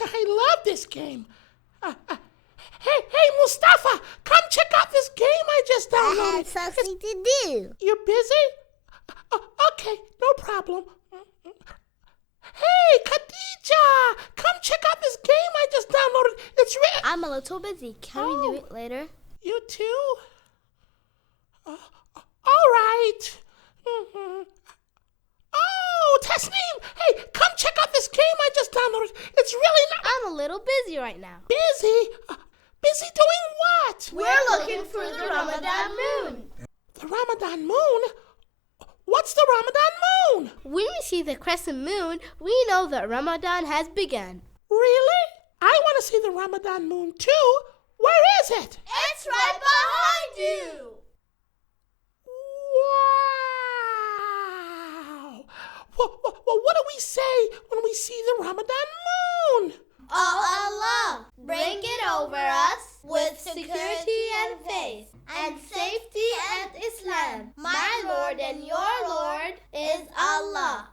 I love this game. Hey, Mustafa, come check out this game I just downloaded. I have something to do. You're busy? Okay, no problem. Hey, Khadija, come check out this game I just downloaded. It's real. I'm a little busy. Can we do it later? You too? All right. Oh, Tasneem, hey, come check out this game I just downloaded. It's really not... I'm a little busy right now. Busy? Busy doing what? We're looking for the Ramadan moon. The Ramadan moon? What's the Ramadan moon? When we see the crescent moon, we know that Ramadan has begun. Really? I want to see the Ramadan moon too. Where is it? It's right behind you. Wow! Well, what do we say when we see the Ramadan moon? Oh Allah, bring it over us with security and faith, and safety and Islam. My Lord and your Lord is Allah.